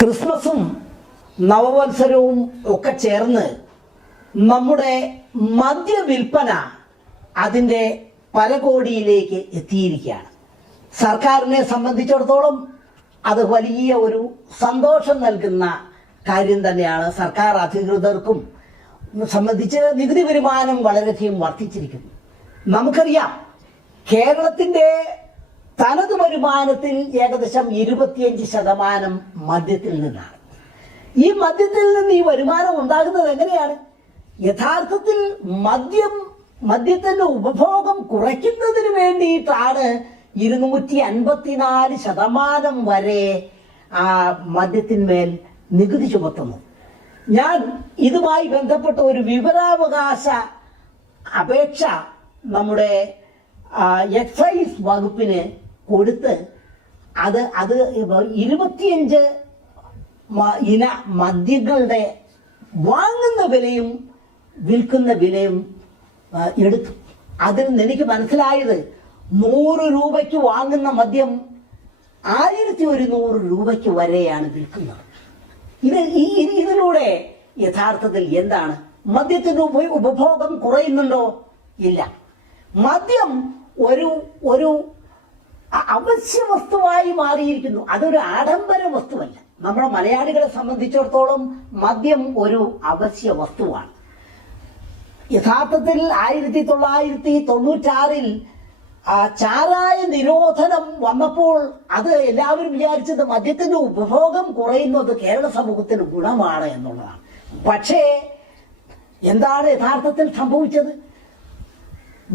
ക്രിസ്മസും നവവത്സരവും ഒക്കെ ചേർന്ന് നമ്മുടെ മദ്യവിൽപ്പന അതിൻ്റെ പരകോടിയിലേക്ക് എത്തിയിരിക്കുകയാണ്. സർക്കാരിനെ സംബന്ധിച്ചിടത്തോളം അത് വലിയ ഒരു സന്തോഷം നൽകുന്ന കാര്യം തന്നെയാണ്. സർക്കാർ അധികൃതർക്കും സംബന്ധിച്ച് നികുതി വരുമാനം വളരെയധികം വർദ്ധിച്ചിരിക്കുന്നു. നമുക്കറിയാം, കേരളത്തിൻ്റെ തനത് വരുമാനത്തിൽ ഏകദേശം 25% മദ്യത്തിൽ നിന്നാണ്. ഈ മദ്യത്തിൽ നിന്ന് ഈ വരുമാനം ഉണ്ടാകുന്നത് എങ്ങനെയാണ്? യഥാർത്ഥത്തിൽ മദ്യത്തിന്റെ ഉപഭോഗം കുറയ്ക്കുന്നതിന് വേണ്ടിയിട്ടാണ് 254% വരെ മദ്യത്തിന്മേൽ നികുതി ചുമത്തുന്നത്. ഞാൻ ഇതുമായി ബന്ധപ്പെട്ട ഒരു വിവരാവകാശ അപേക്ഷ നമ്മുടെ എക്സൈസ് വകുപ്പിന് കൊടുത്ത് അത് 25 ഇന മദ്യങ്ങളുടെ വാങ്ങുന്ന വിലയും വിൽക്കുന്ന വിലയും എടുത്തു. അതിൽ നിന്ന് എനിക്ക് മനസ്സിലായത് 100 രൂപയ്ക്ക് വാങ്ങുന്ന മദ്യം 1100 രൂപയ്ക്ക് വരെയാണ് വിൽക്കുന്നത്. ഇതിലൂടെ യഥാർത്ഥത്തിൽ എന്താണ്? മദ്യത്തിന്റെ ഉപഭോഗം കുറയുന്നുണ്ടോ? ഇല്ല. മദ്യം ഒരു അവശ്യ വസ്തുവായി മാറിയിരിക്കുന്നു. അതൊരു ആഡംബര വസ്തുവല്ല. നമ്മുടെ മലയാളികളെ സംബന്ധിച്ചിടത്തോളം മദ്യം ഒരു അവശ്യ വസ്തുവാണ്. യഥാർത്ഥത്തിൽ 1996 ചാരായ നിരോധനം വന്നപ്പോൾ അത് എല്ലാവരും വിചാരിച്ചത് മദ്യത്തിന്റെ ഉപഭോഗം കുറയുന്നത് കേരള സമൂഹത്തിന് ഗുണമാണ് എന്നുള്ളതാണ്. പക്ഷേ എന്താണ് യഥാർത്ഥത്തിൽ സംഭവിച്ചത്?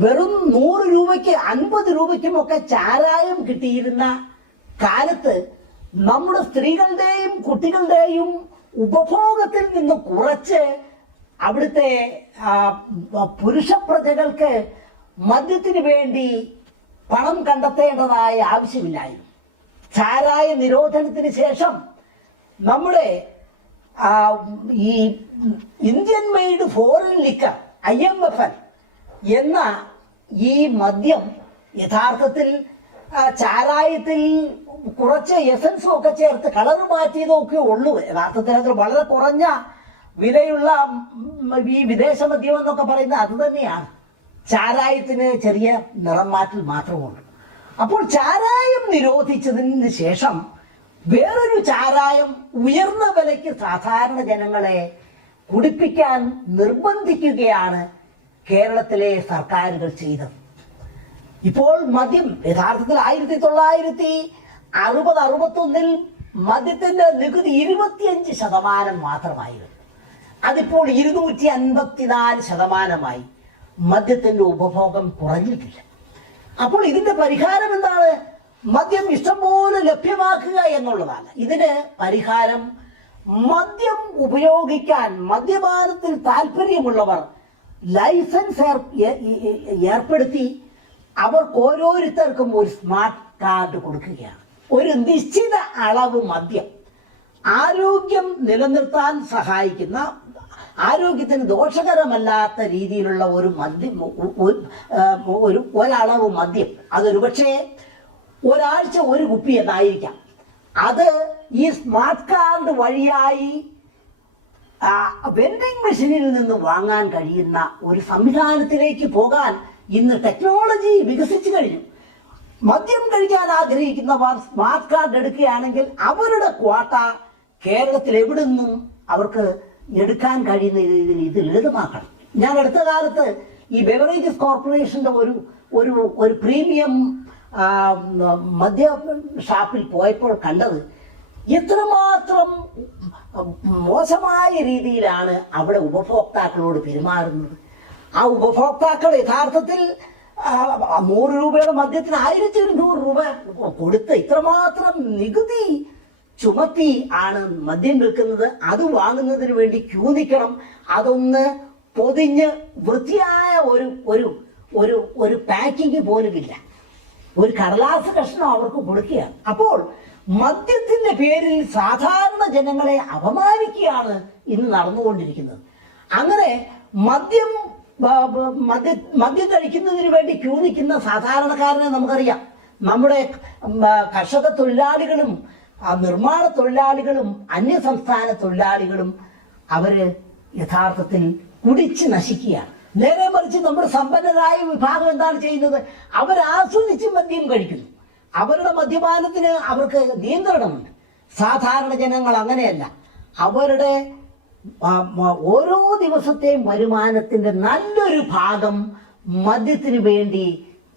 വെറും 100 രൂപയ്ക്ക് 50 രൂപയ്ക്കുമൊക്കെ ചാരായം കിട്ടിയിരുന്ന കാലത്ത് നമ്മുടെ സ്ത്രീകളുടെയും കുട്ടികളുടെയും ഉപഭോഗത്തിൽ നിന്ന് കുറച്ച് അവിടുത്തെ പുരുഷ പ്രജകൾക്ക് മദ്യത്തിന് വേണ്ടി പണം കണ്ടെത്തേണ്ടതായ ആവശ്യമില്ലായിരുന്നു. ചാരായ നിരോധനത്തിന് ശേഷം നമ്മുടെ ഈ Indian made foreign liquor IMFL എന്ന ഈ മദ്യം യഥാർത്ഥത്തിൽ ചാരായത്തിൽ കുറച്ച് എസൻസും ഒക്കെ ചേർത്ത് കളർ മാറ്റിയതൊക്കെ ഉള്ളൂ. യഥാർത്ഥത്തിൽ അത് വളരെ കുറഞ്ഞ വിലയുള്ള ഈ വിദേശ മദ്യം എന്നൊക്കെ പറയുന്നത് അത് തന്നെയാണ്. ചാരായത്തിന് ചെറിയ നിറം മാറ്റൽ മാത്രമുള്ളൂ. അപ്പോൾ ചാരായം നിരോധിച്ചതിന് ശേഷം വേറൊരു ചാരായം ഉയർന്ന വിലയ്ക്ക് സാധാരണ ജനങ്ങളെ കുടിപ്പിക്കാൻ നിർബന്ധിക്കുകയാണ് കേരളത്തിലെ സർക്കാരുകൾ ചെയ്തത്. ഇപ്പോൾ മദ്യം യഥാർത്ഥത്തിൽ 1960-61 മദ്യത്തിന്റെ നികുതി 25% മാത്രമായിരുന്നു. അതിപ്പോൾ 254%. മദ്യത്തിന്റെ ഉപഭോഗം കുറഞ്ഞിട്ടില്ല. അപ്പോൾ ഇതിന്റെ പരിഹാരം എന്താണ്? മദ്യം ഇഷ്ടംപോലെ ലഭ്യമാക്കുക എന്നുള്ളതാണ്. ഇതിന് പരിഹാരം മദ്യം ഉപയോഗിക്കാൻ മദ്യപാനത്തിൽ താല്പര്യമുള്ളവർ ലൈസൻസ് ഏർപ്പെടുത്തി അവർക്ക് ഓരോരുത്തർക്കും ഒരു സ്മാർട്ട് കാർഡ് കൊടുക്കുകയാണ്. ഒരു നിശ്ചിത അളവ് മദ്യം ആരോഗ്യം നിലനിർത്താൻ സഹായിക്കുന്ന, ആരോഗ്യത്തിന് ദോഷകരമല്ലാത്ത രീതിയിലുള്ള ഒരു മദ്യം, ഒരളവ് മദ്യം, അതൊരു പക്ഷേ ഒരാഴ്ച ഒരു കുപ്പി എന്നായിരിക്കാം. അത് ഈ സ്മാർട്ട് കാർഡ് വഴിയായി വെൻഡിങ് മെഷീനിൽ നിന്ന് വാങ്ങാൻ കഴിയുന്ന ഒരു സംവിധാനത്തിലേക്ക് പോകാൻ ഇന്ന് ടെക്നോളജി വികസിച്ചു കഴിഞ്ഞു. മദ്യം കഴിക്കാൻ ആഗ്രഹിക്കുന്നവർ സ്മാർട്ട് കാർഡ് എടുക്കുകയാണെങ്കിൽ അവരുടെ ക്വാട്ട കേരളത്തിൽ എവിടെ നിന്നും അവർക്ക് എടുക്കാൻ കഴിയുന്ന രീതിയിൽ ഇത് ലളിതമാക്കണം. ഞാൻ അടുത്ത കാലത്ത് ഈ ബെവറേജസ് കോർപ്പറേഷന്റെ ഒരു പ്രീമിയം മദ്യ ഷാപ്പിൽ പോയപ്പോൾ കണ്ടത് എത്രമാത്രം മോശമായ രീതിയിലാണ് അവിടെ ഉപഭോക്താക്കളോട് പെരുമാറുന്നത്. ആ ഉപഭോക്താക്കൾ യഥാർത്ഥത്തിൽ 100 രൂപയുടെ മദ്യത്തിന് 1200 രൂപ കൊടുത്ത് ഇത്രമാത്രം നികുതി ചുമത്തി ആണ് മദ്യം വിൽക്കുന്നത്. അത് വാങ്ങുന്നതിന് വേണ്ടി ക്യൂ നിൽക്കണം. അതൊന്ന് പൊതിഞ്ഞ് വൃത്തിയായ ഒരു പാക്കിങ് പോലുമില്ല. ഒരു കടലാസ് കഷ്ണം അവർക്ക് കൊടുക്കുകയാണ്. അപ്പോൾ മദ്യത്തിന്റെ പേരിൽ സാധാരണ ജനങ്ങളെ അപമാനിക്കുകയാണ് ഇന്ന് നടന്നുകൊണ്ടിരിക്കുന്നത്. അങ്ങനെ മദ്യം കഴിക്കുന്നതിന് വേണ്ടി ക്യൂ നിൽക്കുന്ന സാധാരണക്കാരനെ നമുക്കറിയാം. നമ്മുടെ കർഷക തൊഴിലാളികളും ആ നിർമ്മാണ തൊഴിലാളികളും അന്യസംസ്ഥാന തൊഴിലാളികളും അവര് യഥാർത്ഥത്തിൽ കുടിച്ച് നശിക്കുകയാണ്. നേരെ മറിച്ച് നമ്മുടെ സമ്പന്നരായ വിഭാഗം എന്താണ് ചെയ്യുന്നത്? അവർ ആസ്വദിച്ച് മദ്യം കഴിക്കുന്നു. അവരുടെ മദ്യപാനത്തിന് അവർക്ക് നിയന്ത്രണമുണ്ട്. സാധാരണ ജനങ്ങൾ അങ്ങനെയല്ല. അവരുടെ ഓരോ ദിവസത്തെയും വരുമാനത്തിന്റെ നല്ലൊരു ഭാഗം മദ്യത്തിന് വേണ്ടി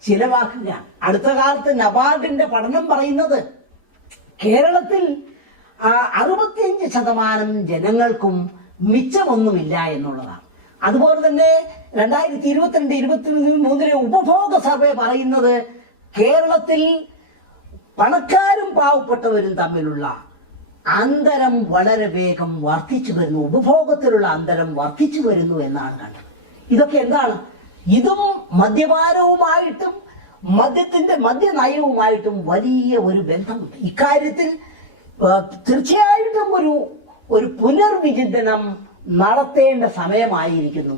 ചിലവാക്കുക. അടുത്ത കാലത്ത് നബാർഡിന്റെ പഠനം പറയുന്നത് കേരളത്തിൽ 65% ജനങ്ങൾക്കും മിച്ചമൊന്നുമില്ല എന്നുള്ളതാണ്. അതുപോലെ തന്നെ 2022-23 ഉപഭോഗ സർവേ പറയുന്നത് കേരളത്തിൽ പണക്കാരും പാവപ്പെട്ടവരും തമ്മിലുള്ള അന്തരം വളരെ വേഗം വർദ്ധിച്ചു വരുന്നു, ഉപഭോഗത്തിലുള്ള അന്തരം വർദ്ധിച്ചു വരുന്നു എന്നാണ് കണ്ടത്. ഇതൊക്കെ എന്താണ്? ഇതും മദ്യപാനവുമായിട്ടും മദ്യനയവുമായിട്ടും വലിയ ഒരു ബന്ധമുണ്ട്. ഇക്കാര്യത്തിൽ തീർച്ചയായിട്ടും ഒരു പുനർവിചിന്തനം നടത്തേണ്ട സമയമായിരിക്കുന്നു.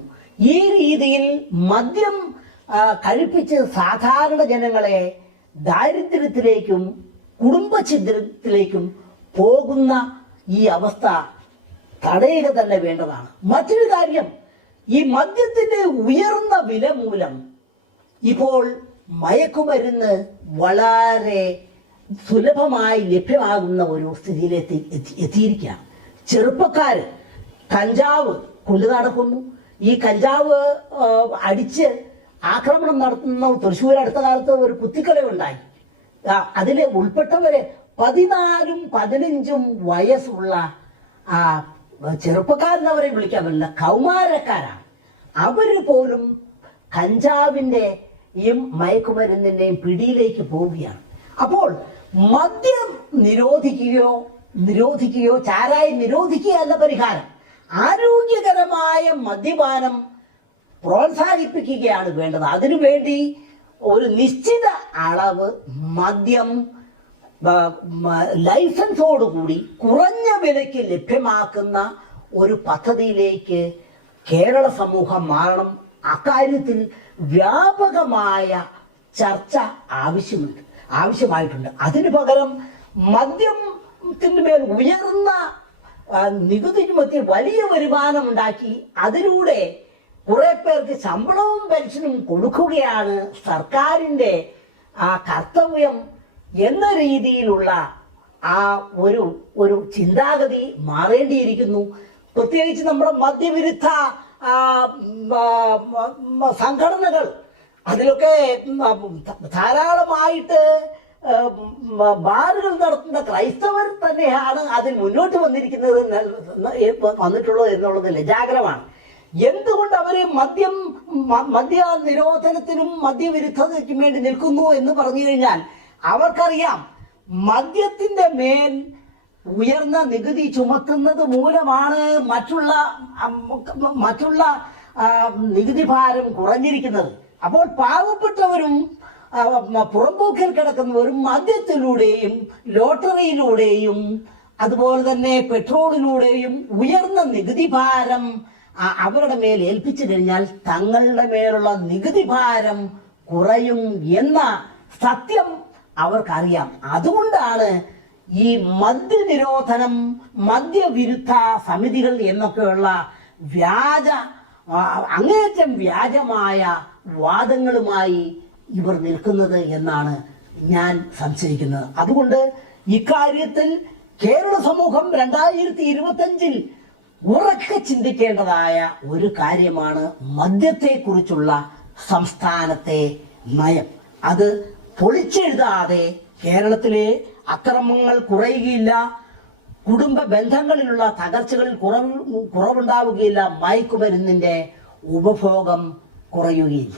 ഈ രീതിയിൽ മദ്യം കഴിപ്പിച്ച് സാധാരണ ജനങ്ങളെ ദാരിദ്ര്യത്തിലേക്കും കുടുംബഛിദ്രത്തിലേക്കും പോകുന്ന ഈ അവസ്ഥ തടയുക തന്നെ വേണ്ടതാണ്. മറ്റൊരു കാര്യം, ഈ മദ്യത്തിന്റെ ഉയർന്ന വില മൂലം ഇപ്പോൾ മയക്കുമരുന്ന് വളരെ സുലഭമായി ലഭ്യമാകുന്ന ഒരു സ്ഥിതിയിലെത്തി എത്തിയിരിക്കുകയാണ്. ചെറുപ്പക്കാര് കഞ്ചാവ് കൊണ്ടു നടക്കുന്നു. ഈ കഞ്ചാവ് അടിച്ച് ആക്രമണം നടത്തുന്ന തൃശ്ശൂർ അടുത്ത കാലത്ത് ഒരു കുത്തിക്കൊലയുണ്ടായി. അതിൽ ഉൾപ്പെട്ടവരെ 14-15 വയസ്സുള്ള ചെറുപ്പക്കാരെന്നവരെ വിളിക്കാൻ പറ്റില്ല, കൗമാരക്കാരാണ്. അവര് പോലും കഞ്ചാവിന്റെയും മയക്കുമരുന്നിന്റെയും പിടിയിലേക്ക് പോവുകയാണ്. അപ്പോൾ മദ്യം നിരോധിക്കുകയോ ചാരായി നിരോധിക്കുകയല്ല പരിഹാരം. ആരോഗ്യകരമായ മദ്യപാനം പ്രോത്സാഹിപ്പിക്കുകയാണ് വേണ്ടത്. അതിനുവേണ്ടി ഒരു നിശ്ചിത അളവ് മദ്യം ലൈസൻസോടുകൂടി കുറഞ്ഞ വിലയ്ക്ക് ലഭ്യമാക്കുന്ന ഒരു പദ്ധതിയിലേക്ക് കേരള സമൂഹം മാറണം. അക്കാര്യത്തിൽ വ്യാപകമായ ചർച്ച ആവശ്യമായിട്ടുണ്ട്. അതിനു പകരം മദ്യത്തിന് മേൽ ഉയർന്ന നികുതി ചുമത്തി വലിയ വരുമാനം ഉണ്ടാക്കി അതിലൂടെ കുറെ പേർക്ക് ശമ്പളവും പെൻഷനും കൊടുക്കുകയാണ് സർക്കാരിന്റെ കർത്തവ്യം എന്ന രീതിയിലുള്ള ഒരു ചിന്താഗതി മാറേണ്ടിയിരിക്കുന്നു. പ്രത്യേകിച്ച് നമ്മുടെ മദ്യവിരുദ്ധ സംഘടനകൾ അതിലൊക്കെ ധാരാളമായിട്ട് ബാറുകൾ നടത്തുന്ന ക്രൈസ്തവർ തന്നെയാണ് അതിൽ മുന്നോട്ട് വന്നിട്ടുള്ളത് എന്നുള്ളത് ലജ്ജാകരമാണ്. എന്തുകൊണ്ട് അവര് മദ്യ നിരോധനത്തിനും മദ്യവിരുദ്ധതയ്ക്കും വേണ്ടി നിൽക്കുന്നു എന്ന് പറഞ്ഞു കഴിഞ്ഞാൽ അവർക്കറിയാം മദ്യത്തിന്റെ മേൽ ഉയർന്ന നികുതി ചുമത്തുന്നത് മൂലമാണ് മറ്റുള്ള നികുതി ഭാരം കുറഞ്ഞിരിക്കുന്നത്. അപ്പോൾ പാവപ്പെട്ടവരും പുറമ്പോക്കിൽ കിടക്കുന്നവരും മദ്യത്തിലൂടെയും ലോട്ടറിയിലൂടെയും അതുപോലെ തന്നെ പെട്രോളിലൂടെയും ഉയർന്ന നികുതി ഭാരം അവരുടെ മേൽ ഏൽപ്പിച്ചു കഴിഞ്ഞാൽ തങ്ങളുടെ മേലുള്ള നികുതി ഭാരം കുറയും എന്ന സത്യം അവർക്കറിയാം. അതുകൊണ്ടാണ് ഈ മദ്യനിരോധനം, മദ്യവിരുദ്ധ സമിതികൾ എന്നൊക്കെയുള്ള അങ്ങേയറ്റം വ്യാജമായ വാദങ്ങളുമായി ഇവർ നിൽക്കുന്നത് എന്നാണ് ഞാൻ സംശയിക്കുന്നത്. അതുകൊണ്ട് ഇക്കാര്യത്തിൽ കേരള സമൂഹം 2025 ഉറക്കെ ചിന്തിക്കേണ്ടതായ ഒരു കാര്യമാണ് മദ്യത്തെക്കുറിച്ചുള്ള സംസ്ഥാനത്തെ നയം. അത് പൊളിച്ചെഴുതാതെ കേരളത്തിലെ അക്രമങ്ങൾ കുറയുകയില്ല, കുടുംബ ബന്ധങ്ങളിലുള്ള തകർച്ചകളിൽ കുറവുണ്ടാവുകയില്ല, മയക്കുമരുന്നിന്റെ ഉപഭോഗം കുറയുകയില്ല.